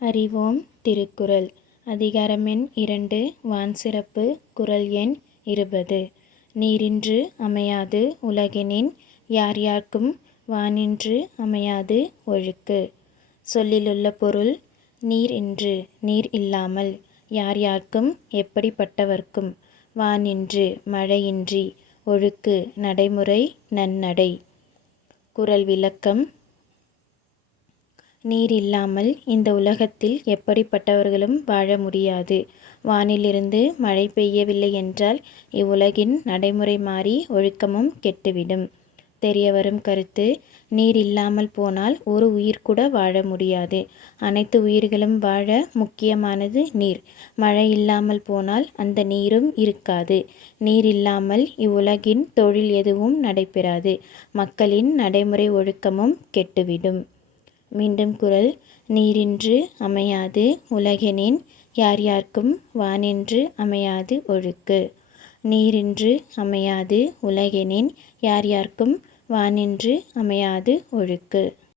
அறிவோம் திருக்குறள் அதிகாரம் எண் 2 வான்சிறப்பு குறள் எண் 20 நீரின்று அமையாது உலகினின் யார் யார்க்கும் வானின்று அமையாது ஒழுக்கு. சொல்லிலுள்ள பொருள்: நீர் இன்று, நீர் இல்லாமல், யார் யார்க்கும், எப்படிப்பட்டவர்க்கும், வானின்று, மழையின்றி, ஒழுக்கு, நடைமுறை, நன்னடை. குறள் விளக்கம்: நீர் இல்லாமல் இந்த உலகத்தில் எப்படிப்பட்டவர்களும் வாழ முடியாது. வானிலிருந்து மழை பெய்யவில்லை என்றால் இவ்வுலகின் நடைமுறை மாறி ஒழுக்கமும் கெட்டுவிடும். தெரியவரும் கருத்து: நீர் இல்லாமல் போனால் ஒரு உயிர் கூட வாழ முடியாது. அனைத்து உயிர்களும் வாழ முக்கியமானது நீர். மழை இல்லாமல் போனால் அந்த நீரும் இருக்காது. நீர் இல்லாமல் இவ்வுலகின் தொழில் எதுவும் நடைபெறாது. மக்களின் நடைமுறை ஒழுக்கமும் கெட்டுவிடும். மீண்டும் குறள்: நீரின்று அமையாது உலகெனின் யார் யார்க்கும் வானின்று அமையாது ஒழுக்கு. நீரின்று அமையாது உலகெனின் யார் யார்க்கும் வானின்று அமையாது ஒழுக்கு.